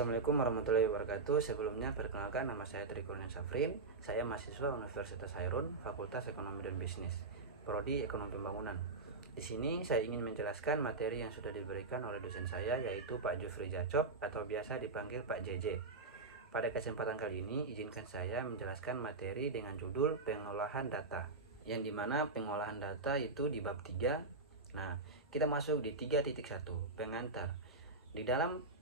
Assalamualaikum warahmatullahi wabarakatuh. Sebelumnya perkenalkan, nama saya Tri Kurnian Safrin. Saya mahasiswa Universitas Hairun, Fakultas Ekonomi dan Bisnis, Prodi Ekonomi Pembangunan. Di sini saya ingin menjelaskan materi yang sudah diberikan oleh dosen saya, yaitu Pak Jufri Jacop atau biasa dipanggil Pak JJ. Pada kesempatan kali ini, izinkan saya menjelaskan materi dengan judul pengolahan data, yang dimana pengolahan data itu di bab 3. Nah, kita masuk di 3.1, pengantar. Di dalam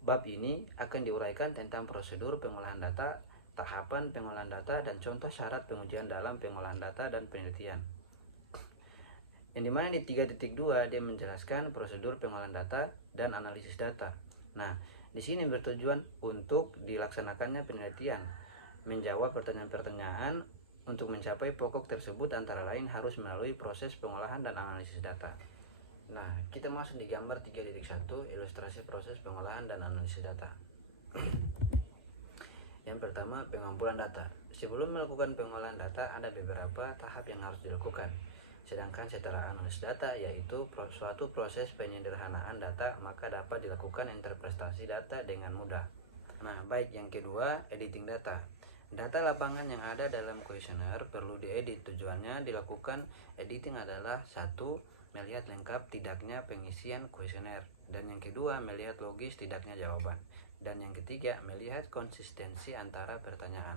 bab ini akan diuraikan tentang prosedur pengolahan data, tahapan pengolahan data, dan contoh syarat pengujian dalam pengolahan data dan penelitian. Yang dimana di 3.2 dia menjelaskan prosedur pengolahan data dan analisis data. Nah, di sini bertujuan untuk dilaksanakannya penelitian, menjawab pertanyaan-pertanyaan. Untuk mencapai pokok tersebut antara lain harus melalui proses pengolahan dan analisis data. Nah, kita masuk di gambar 3.1, ilustrasi proses pengolahan dan analisis data. Yang pertama, pengumpulan data. Sebelum melakukan pengolahan data, ada beberapa tahap yang harus dilakukan. Sedangkan setelah analisis data, yaitu suatu proses penyederhanaan data, maka dapat dilakukan interpretasi data dengan mudah. Nah, baik, yang kedua, editing data. Data lapangan yang ada dalam kuesioner perlu diedit. Tujuannya dilakukan editing adalah: satu, melihat lengkap tidaknya pengisian kuesioner, dan yang kedua, melihat logis tidaknya jawaban, dan yang ketiga, melihat konsistensi antara pertanyaan,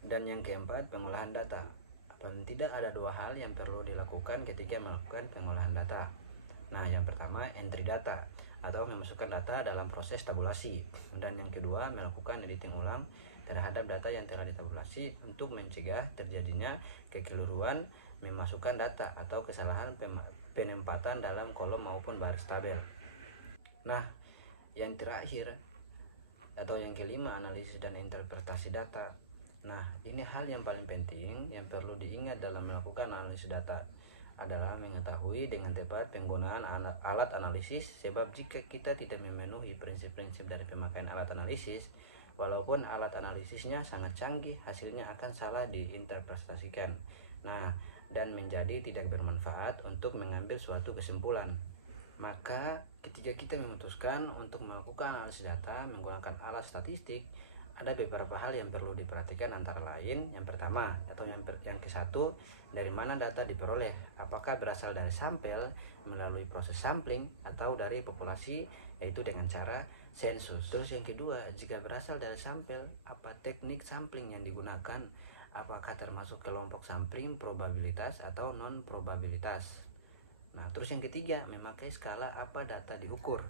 dan yang keempat, pengolahan data. Paling tidak ada dua hal yang perlu dilakukan ketika melakukan pengolahan data. Nah, yang pertama, entry data atau memasukkan data dalam proses tabulasi, dan yang kedua, melakukan editing ulang terhadap data yang telah ditabulasi untuk mencegah terjadinya kekeliruan memasukkan data atau kesalahan penempatan dalam kolom maupun baris tabel. Nah, yang terakhir atau yang kelima, analisis dan interpretasi data. Nah, ini hal yang paling penting yang perlu diingat dalam melakukan analisis data adalah mengetahui dengan tepat penggunaan alat analisis, sebab jika kita tidak memenuhi prinsip-prinsip dari pemakaian alat analisis, walaupun alat analisisnya sangat canggih, hasilnya akan salah diinterpretasikan. Nah, dan menjadi tidak bermanfaat untuk mengambil suatu kesimpulan. Maka ketika kita memutuskan untuk melakukan analisis data menggunakan alat statistik, ada beberapa hal yang perlu diperhatikan, antara lain yang pertama atau yang ke-1, dari mana data diperoleh, apakah berasal dari sampel melalui proses sampling atau dari populasi, yaitu dengan cara sensus. Terus yang kedua, jika berasal dari sampel, apa teknik sampling yang digunakan, apakah termasuk kelompok sampling probabilitas atau non probabilitas. Nah, terus yang ketiga, memakai skala apa data diukur,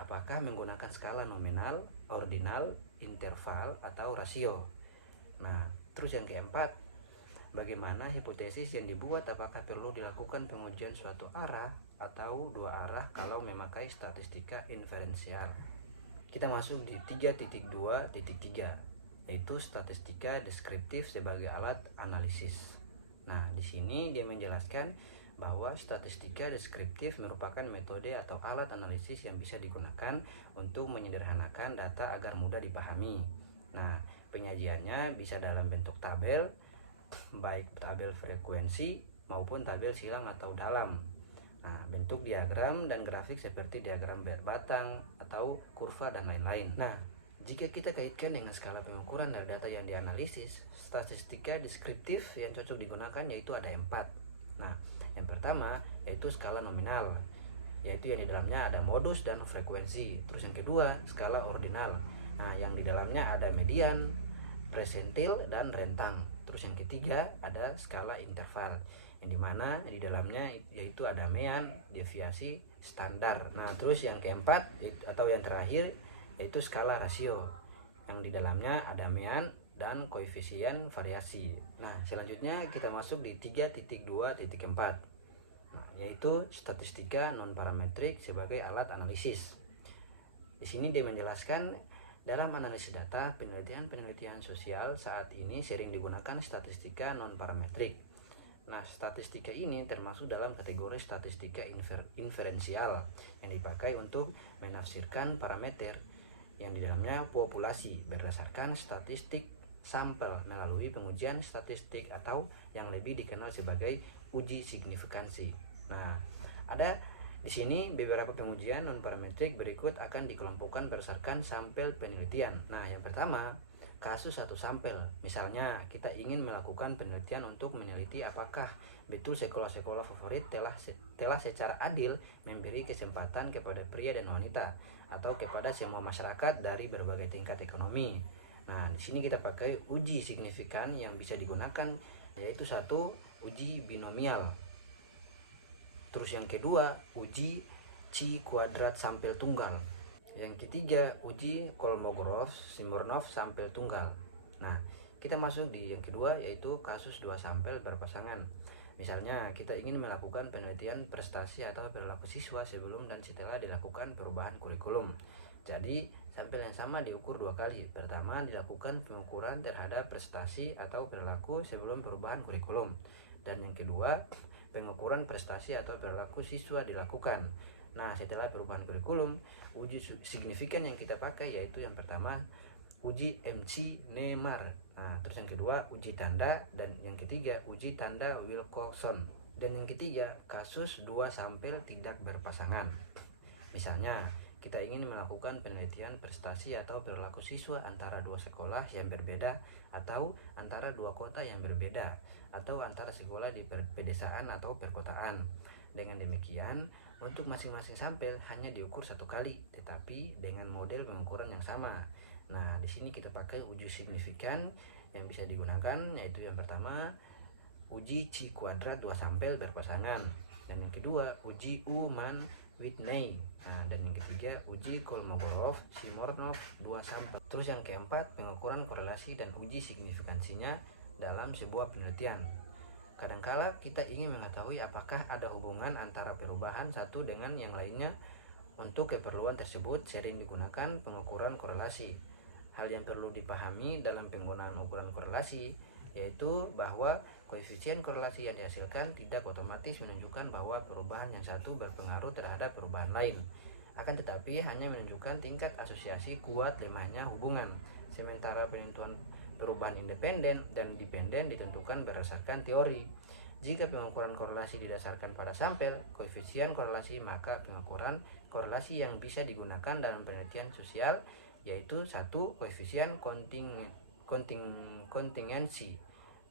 apakah menggunakan skala nominal, ordinal, interval, atau rasio. Nah, terus yang keempat, bagaimana hipotesis yang dibuat, apakah perlu dilakukan pengujian suatu arah atau dua arah kalau memakai statistika inferensial. Kita masuk di 3.2.3, yaitu statistika deskriptif sebagai alat analisis. Nah, di sini dia menjelaskan bahwa statistika deskriptif merupakan metode atau alat analisis yang bisa digunakan untuk menyederhanakan data agar mudah dipahami. Nah, penyajiannya bisa dalam bentuk tabel, baik tabel frekuensi maupun tabel silang atau dalam. Nah, bentuk diagram dan grafik seperti diagram berbatang atau kurva dan lain-lain. Nah, jika kita kaitkan dengan skala pengukuran dari data yang dianalisis, statistika deskriptif yang cocok digunakan yaitu ada 4. Nah, yang pertama yaitu skala nominal, yaitu yang di dalamnya ada modus dan frekuensi. Terus yang kedua, skala ordinal. Nah, yang di dalamnya ada median, presentil, dan rentang. Terus yang ketiga ada skala interval, yang dimana di dalamnya yaitu ada mean, deviasi, standar. Nah, terus yang keempat atau yang terakhir yaitu skala rasio, yang di dalamnya ada mean dan koefisien variasi. Nah, selanjutnya kita masuk di 3.2.4, nah, yaitu statistika non parametrik sebagai alat analisis. Di sini dia menjelaskan dalam analisis data, penelitian sosial saat ini sering digunakan statistika non parametrik. Nah, statistika ini termasuk dalam kategori statistika inferensial yang dipakai untuk menafsirkan parameter yang di dalamnya populasi berdasarkan statistik sampel melalui pengujian statistik atau yang lebih dikenal sebagai uji signifikansi. Nah, ada Di sini beberapa pengujian non-parametrik berikut akan dikelompokkan berdasarkan sampel penelitian. Nah, yang pertama, kasus satu sampel. Misalnya, kita ingin melakukan penelitian untuk meneliti apakah betul sekolah-sekolah favorit telah secara adil memberi kesempatan kepada pria dan wanita atau kepada semua masyarakat dari berbagai tingkat ekonomi. Nah, di sini kita pakai uji signifikan yang bisa digunakan, yaitu satu, uji binomial. Terus yang kedua, uji chi kuadrat sampel tunggal. Yang ketiga, uji Kolmogorov-Smirnov sampel tunggal. Nah, kita masuk di yang kedua, yaitu kasus dua sampel berpasangan. Misalnya, kita ingin melakukan penelitian prestasi atau perilaku siswa sebelum dan setelah dilakukan perubahan kurikulum. Jadi, sampel yang sama diukur dua kali. Pertama, dilakukan pengukuran terhadap prestasi atau perilaku sebelum perubahan kurikulum. Dan yang kedua, pengukuran prestasi atau perilaku siswa dilakukan. Nah, setelah perubahan kurikulum, uji signifikan yang kita pakai yaitu yang pertama, uji MC-Neymar. Nah, terus yang kedua, uji tanda, dan yang ketiga, uji tanda Wilcoxon. Dan yang ketiga, kasus dua sampel tidak berpasangan. Misalnya, kita ingin melakukan penelitian prestasi atau perilaku siswa antara dua sekolah yang berbeda, atau antara dua kota yang berbeda, atau antara sekolah di pedesaan atau perkotaan. Dengan demikian, untuk masing-masing sampel hanya diukur satu kali, tetapi dengan model pengukuran yang sama. Nah, di sini kita pakai uji signifikan yang bisa digunakan, yaitu yang pertama, uji chi kuadrat dua sampel berpasangan, dan yang kedua, uji Uman-Whitney. Nah, dan yang ketiga, uji Kolmogorov-Smirnov dua sampel. Terus yang keempat, pengukuran korelasi dan uji signifikansinya dalam sebuah penelitian. Kadangkala kita ingin mengetahui apakah ada hubungan antara perubahan satu dengan yang lainnya. Untuk keperluan tersebut sering digunakan pengukuran korelasi. Hal yang perlu dipahami dalam penggunaan ukuran korelasi yaitu bahwa koefisien korelasi yang dihasilkan tidak otomatis menunjukkan bahwa perubahan yang satu berpengaruh terhadap perubahan lain. Akan tetapi hanya menunjukkan tingkat asosiasi kuat lemahnya hubungan. Sementara penentuan perubahan independen dan dependen ditentukan berdasarkan teori. Jika pengukuran korelasi didasarkan pada sampel koefisien korelasi, maka pengukuran korelasi yang bisa digunakan dalam penelitian sosial yaitu satu, koefisien kontingensi,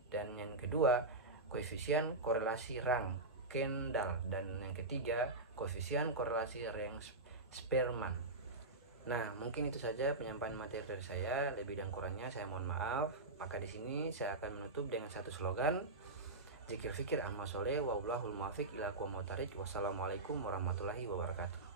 dan yang kedua, koefisien korelasi Rang-Kendall, dan yang ketiga, koefisien korelasi Rang-Spearman. Nah, mungkin itu saja penyampaian materi dari saya. Lebih dan kurangnya saya mohon maaf. Maka di sini saya akan menutup dengan satu slogan. Zikir fikir amal soleh wa wallahul muwaffiq ila aqwamit thoriq. Wassalamualaikum warahmatullahi wabarakatuh.